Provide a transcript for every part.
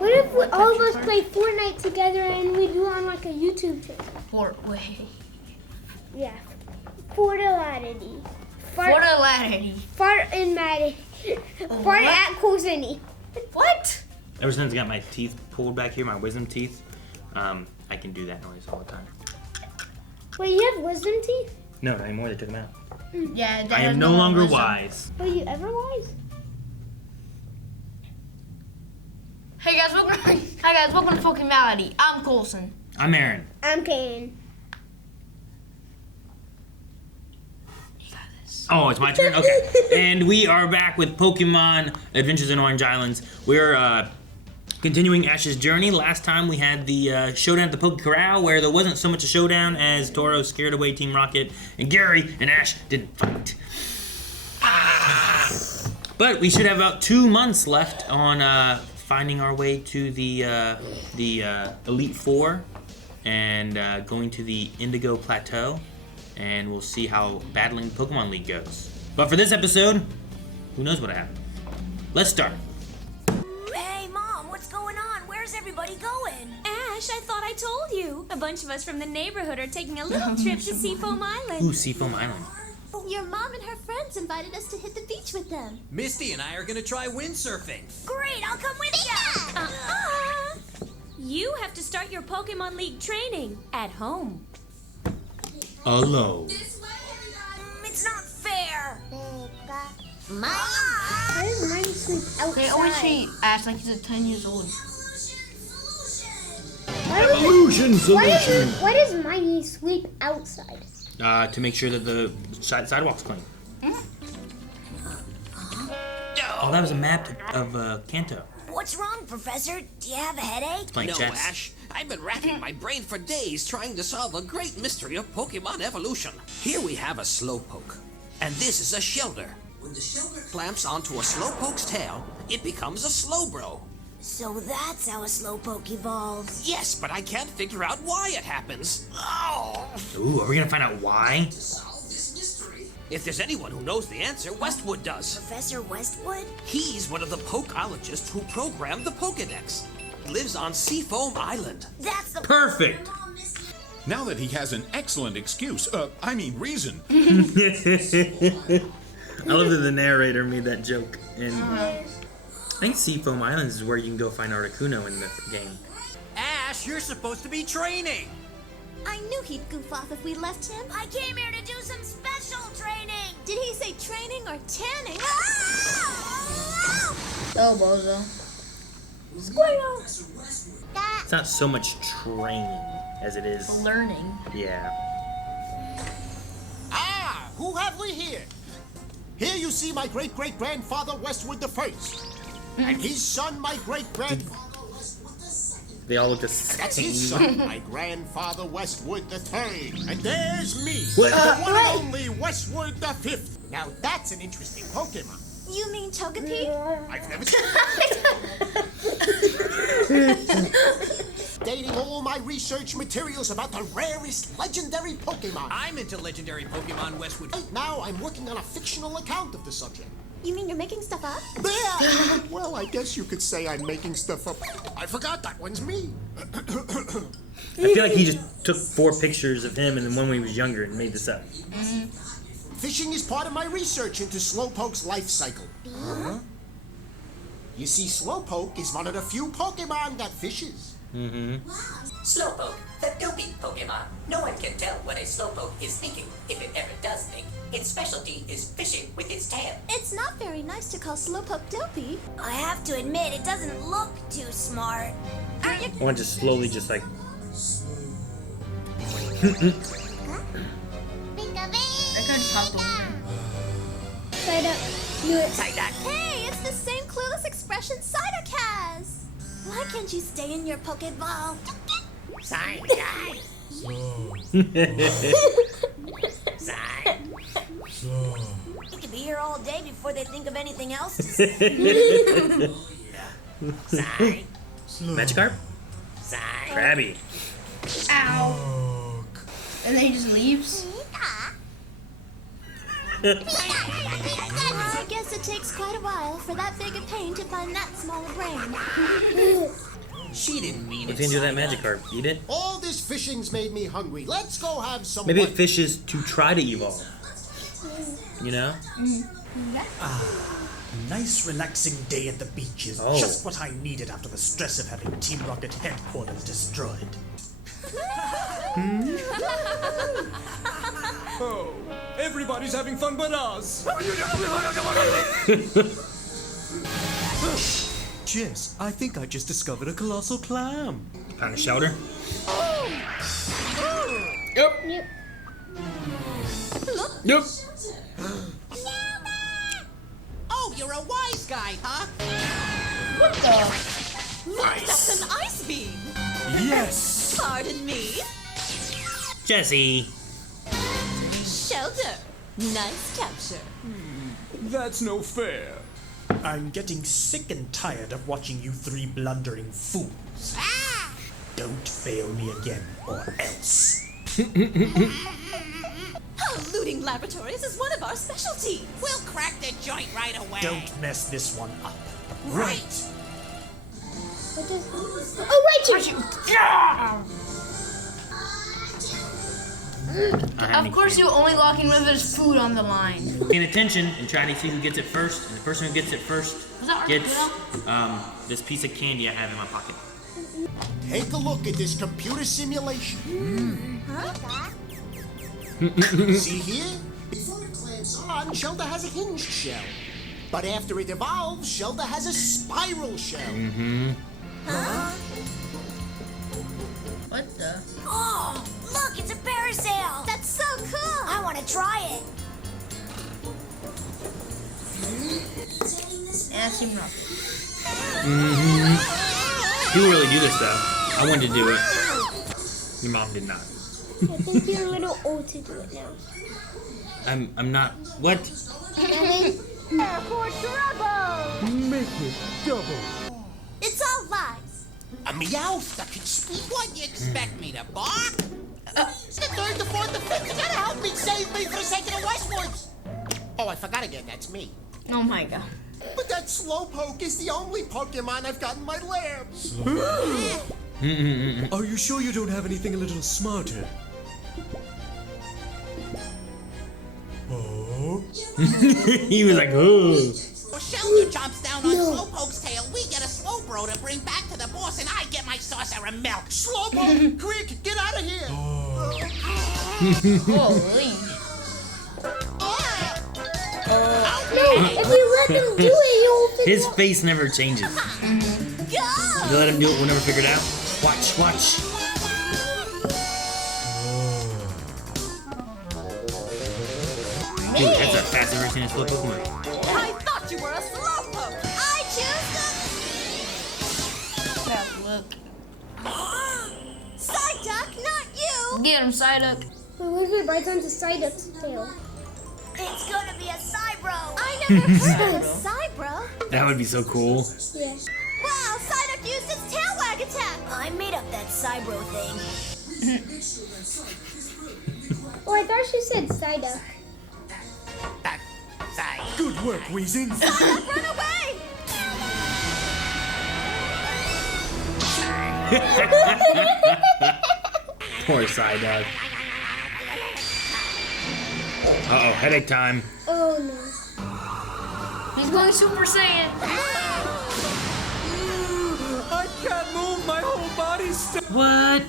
What if all of us play Fortnite together and we do on like a YouTube channel? Yeah. Fortnite. Fart and Maddie. Fart at Coulson. What? Ever since I got my teeth pulled back here, my wisdom teeth, I can do that noise all the time. Wait, you have wisdom teeth? No, not anymore. They took them out. Yeah, I am no longer wise. Were you ever wise? Hey guys, welcome to Pokemality. I'm Coulson. I'm Aaron. I'm Kanan. You got this. Oh, it's my turn? Okay. And we are back with Pokemon Adventures in Orange Islands. We're continuing Ash's journey. Last time we had the showdown at the Poke Corral where there wasn't so much a showdown as Toro scared away Team Rocket and Gary and Ash didn't fight. But we should have about 2 months left on finding our way to the Elite Four and going to the Indigo Plateau, and we'll see how battling the Pokemon League goes. But for this episode, who knows what'll happen. Let's start. Hey, Mom, what's going on? Where's everybody going? Ash, I thought I told you. A bunch of us from the neighborhood are taking a little trip to Seafoam Island. Ooh, Seafoam Island. Your mom and her friends invited us to hit the beach with them. Misty and I are gonna try windsurfing. Great, I'll come with you. You have to start your Pokemon League training at home. Hello. It's not fair. Why does mine sleep outside? They always treat Ash like he's 10 years old. Evolution solution. Why does mine sleep outside? To make sure that the sidewalk's clean. Oh, that was a map of Kanto. What's wrong, Professor? Do you have a headache? Playing No, chess. Ash. I've been racking my brain for days trying to solve the great mystery of Pokemon evolution. Here we have a Slowpoke, and this is a Shelter. When the Shelter clamps onto a Slowpoke's tail, it becomes a Slowbro. So that's how a Slowpoke evolves. Yes, but I can't figure out why it happens. Oh! Ooh, are we gonna find out why? To solve this mystery. If there's anyone who knows the answer, Westwood does. Professor Westwood? He's one of the Pokeologists who programmed the Pokedex. Lives on Seafoam Island. That's the Perfect. Now that he has an excellent excuse, reason. I love that the narrator made that joke. And I think Seafoam Islands is where you can go find Articuno in the game. Ash, you're supposed to be training. I knew he'd goof off if we left him. I came here to do some special training. Did he say training or tanning? Oh, bozo. Squirrel. It's not so much training as it is. Learning. Yeah. Ah, who have we here? Here you see my great-great-grandfather Westwood the First, and his son, my great-grandfather Westwood the Second. They all look the same. That's his son, my grandfather Westwood the Third, and there's me, What? the one and only Westwood the Fifth. Now that's an interesting Pokemon. You mean Togepi? I've never seen. Dating all my research materials about the rarest legendary Pokemon. I'm into legendary Pokemon, Westwood. Right now, I'm working on a fictional account of the subject. You mean you're making stuff up? Yeah. Well, I guess you could say I'm making stuff up. I forgot that one's me. I feel like he just took 4 pictures of him and then one when he was younger and made this up. Fishing is part of my research into Slowpoke's life cycle. You see, Slowpoke is one of the few Pokemon that fishes. Slowpoke, the dopey Pokemon. No one can tell what a Slowpoke is thinking, if it ever does think. Its specialty is fishing with its tail. It's not very nice to call Slowpoke dopey. I have to admit, it doesn't look too smart. Aren't you? I want to just slowly just like... I could just hop over. Side up. Do it. Hey, it's the same clueless expression Cider has. Why can't you stay in your Pokeball? Sorry, guys. Sorry. You could be here all day before they think of anything else to say. Sorry. Magikarp? Sorry. Krabby. Ow. And then he just leaves. I guess it takes quite a while for that big a pain to find that small a brain. She didn't mean What's he gonna do with that magic carp? Eat it? All this fishing's made me hungry. Let's go have some. Maybe it fishes to try to evolve. You know? Nice relaxing day at the beach is just what I needed after the stress of having Team Rocket headquarters destroyed. Oh, everybody's having fun but us. Jess, I think I just discovered a colossal clam. Found a shelter? Yep. Yep. Oh, you're a wise guy, huh? What the? That's an ice beam. Yes. Pardon me. Jesse. Shelter. Nice capture. That's no fair. I'm getting sick and tired of watching you three blundering fools. Don't fail me again, or else. Looting laboratories is one of our specialties. We'll crack the joint right away. Don't mess this one up. Right. Oh, Reggie! Of course you only lock in when there's food on the line. Paying attention and trying to see who gets it first. And the person who gets it first gets this piece of candy I have in my pocket. Take a look at this computer simulation. See here? Before it clamps on, Shelter has a hinged shell. But after it evolves, Shelter has a spiral shell. What the? Oh, look, it's a parasail. That's so cool. I want to try it. And Team Rocket. People really do this though. I wanted to do it. Your mom did not. I think you're a little old to do it now. I'm not. What? For trouble! Make it double. It's all lies. A Meowth that can speak. What you expect me to bark? The third, the fourth, the fifth. You gotta help me. Save me for the sake of the Westwoods. Oh, I forgot again. That's me. Oh my god. But that Slowpoke is the only Pokemon I've got in my lab. Are you sure you don't have anything a little smarter? Oh. He was like, oh. Well, Shelter jumps down on Slowpoke's tail. We get a slowbro to bring back to the boss, and I get my saucer of milk. Slowpoke, quick, get out of here. Holy. If you let them do it, you'll His face never changes. Go! You let him do it, we'll never figure it out. Watch, watch. Dude, that's the fastest I've ever seen a slow Pokemon. I thought you were a slowpoke. I choose Look. the Psyduck, not you. Get him, Psyduck. What if it bites onto Psyduck's tail? It's gonna be a Cybro. I never heard of a Cybro. That would be so cool. Yeah. Wow, Psyduck used its tail wag attack. I made up that Cybro thing. Oh, I thought she said Psyduck. Good work, Weezing. Psyduck, run away. Poor Psyduck. Uh-oh, headache time. Oh no. He's going Super Saiyan. I can't move, my whole body's still. What?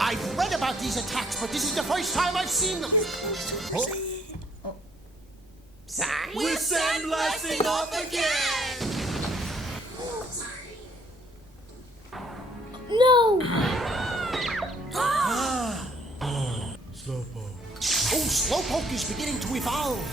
I've read about these attacks, but this is the first time I've seen them. We're sandblasting off again! No! Slowpoke. Oh, Slowpoke is beginning to evolve.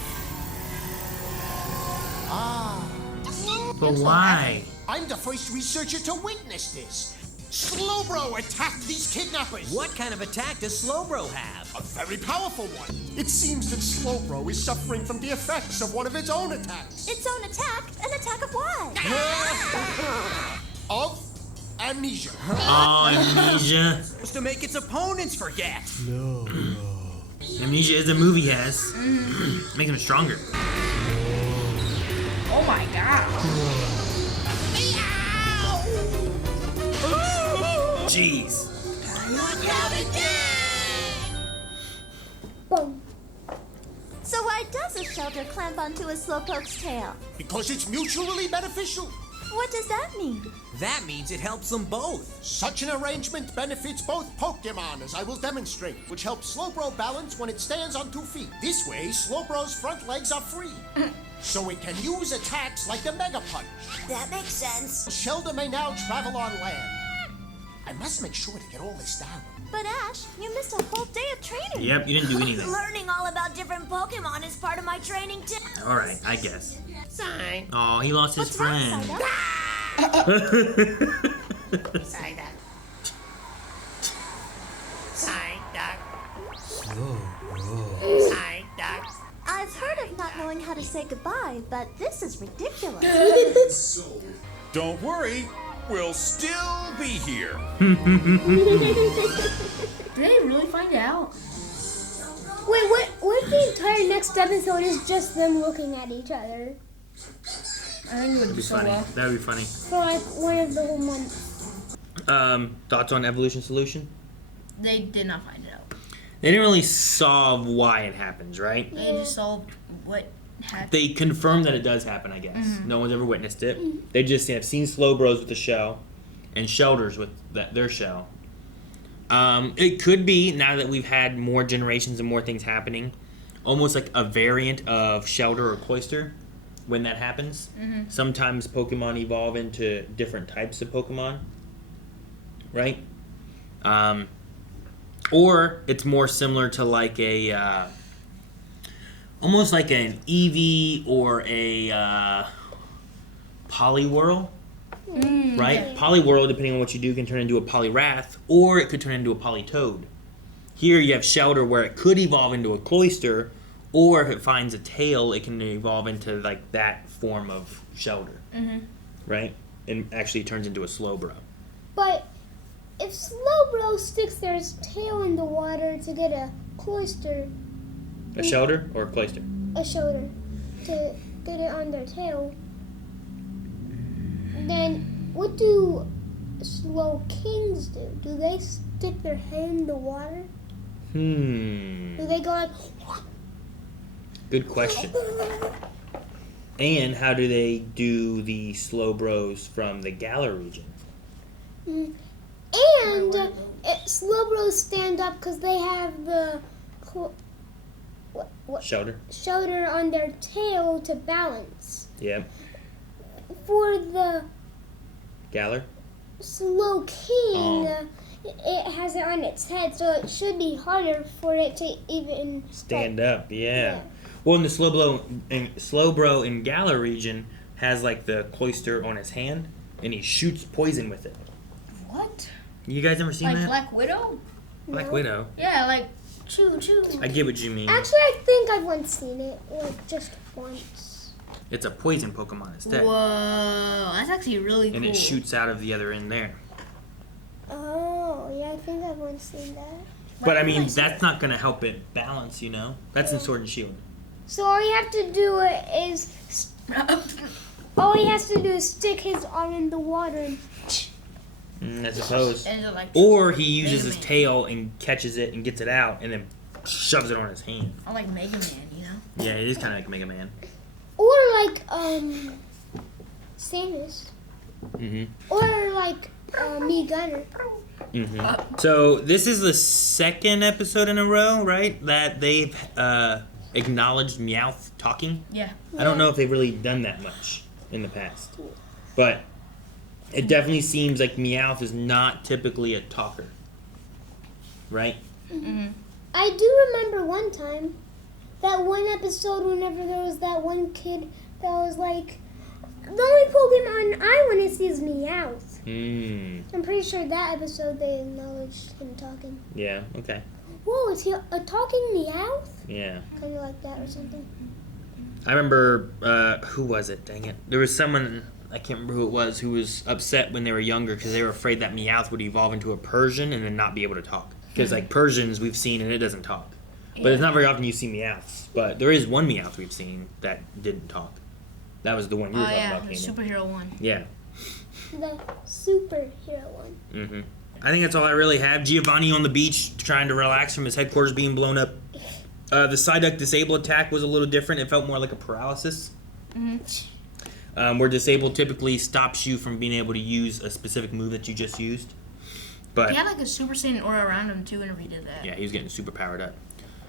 But why? I'm the first researcher to witness this. Slowbro attacked these kidnappers. What kind of attack does Slowbro have? A very powerful one. It seems that Slowbro is suffering from the effects of one of its own attacks. Its own attack? An attack of what? Of amnesia. Oh, amnesia. Just to make its opponents forget. No. Amnesia is a move he has. Make him stronger. Oh my god. jeez. Boom. So why does a shelter clamp onto a slowpoke's tail? Because it's mutually beneficial. What does that mean? That means it helps them both. Such an arrangement benefits both Pokemon, as I will demonstrate, which helps Slowbro balance when it stands on 2 feet. This way, Slowbro's front legs are free, so it can use attacks like the Mega Punch. That makes sense. Shelter may now travel on land. I must make sure to get all this down. But Ash, you missed a whole day of training. Yep, you didn't do anything. Learning all about different Pokemon is part of my training too. Alright, I guess. Sign. Oh, he lost his friend. I've heard of not knowing how to say goodbye, but this is ridiculous. Don't worry, we'll still be here. Did they really find out? Wait, what if the entire next episode is just them looking at each other? I think it would That'd be be so funny. well. That'd be funny. For like one of the whole months. Thoughts on evolution solution? They did not find it out. They didn't really solve why it happens, right? They just solved what happened. They confirmed that it does happen, I guess. No one's ever witnessed it. They just have seen Slowbros with the shell and Shelders with their shell. It could be, now that we've had more generations and more things happening, almost like a variant of Shelder or Cloyster when that happens. Sometimes Pokemon evolve into different types of Pokemon, right? Or it's more similar to like a, almost like an Eevee or a Poliwhirl. Right? Poliwhirl, depending on what you do, can turn into a Poliwrath, or it could turn into a Politoad. Here you have Shelder, where it could evolve into a Cloyster, or if it finds a tail, it can evolve into like that form of Shelder. Right? And actually turns into a Slowbro. But if Slowbro sticks their tail in the water to get a Cloyster, A Shelder or a Cloyster? a shoulder, to get it on their tail, then what do Slowkings do? Do they stick their head in the water? Do they go like... Good question. And how do they do the Slowbros from the Galar region? And Slowbros stand up because they have the Shelder? shoulder on their tail to balance. Yeah. For the Galar? Slowking, it has it on its head, so it should be harder for it to even Stand up, yeah. Well, in the Slowbro in Galar region has like the Cloyster on his hand, and he shoots poison with it. What? You guys ever seen Like that? Black Widow? Black Widow. Yeah, like choo choo. I get what you mean. Actually, I think I've once seen it, like just once. It's a poison Pokemon instead. Whoa, that's actually really cool. And it shoots out of the other end there. Oh, yeah, I think I've once seen that. But I mean, that's not going to help it balance, you know? That's in Sword and Shield. So all you have to do is... all he has to do is stick his arm in the water and... I suppose. Like Or he uses his tail and catches it and gets it out and then shoves it on his hand. I like Mega Man, you know? Yeah, it is kind of like Mega Man. Or like, Samus. Or like, Me Gunner. So this is the second episode in a row, right? That they've acknowledged Meowth talking. Yeah. I don't know if they've really done that much in the past. But it definitely seems like Meowth is not typically a talker. Right? I do remember one time, that one episode whenever there was that one kid that was like, the only Pokemon I want to see is Meowth. I'm pretty sure that episode they acknowledged him talking. Yeah, okay. Whoa, is he a talking Meowth? Yeah. Kind of like that or something. I remember, who was it? Dang it. There was someone, I can't remember who it was, who was upset when they were younger because they were afraid that Meowth would evolve into a Persian and then not be able to talk. Because, like, Persians we've seen and it doesn't talk. But it's not very often you see Meowths. But there is one Meowth we've seen that didn't talk. That was the one we were talking about. The superhero one. Yeah. The superhero one. I think that's all I really have. Giovanni on the beach trying to relax from his headquarters being blown up. The Psyduck disable attack was a little different. It felt more like a paralysis. Where disable typically stops you from being able to use a specific move that you just used. But he had like a Super Saiyan aura around him too whenever he did that. Yeah, he was getting super powered up.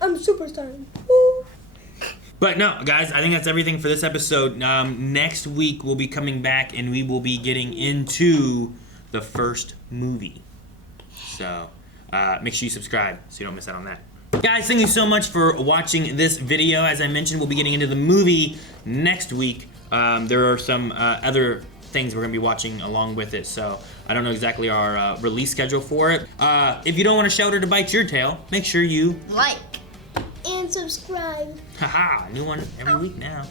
I'm super saiyan. Woo. But no, guys, I think that's everything for this episode. Next week we'll be coming back and we will be getting into the first movie. So make sure you subscribe so you don't miss out on that. Guys, thank you so much for watching this video. As I mentioned, we'll be getting into the movie next week. There are some other things we're going to be watching along with it, so I don't know exactly our release schedule for it. If you don't want a shelter to bite your tail, make sure you like and subscribe. Haha, new one every week now.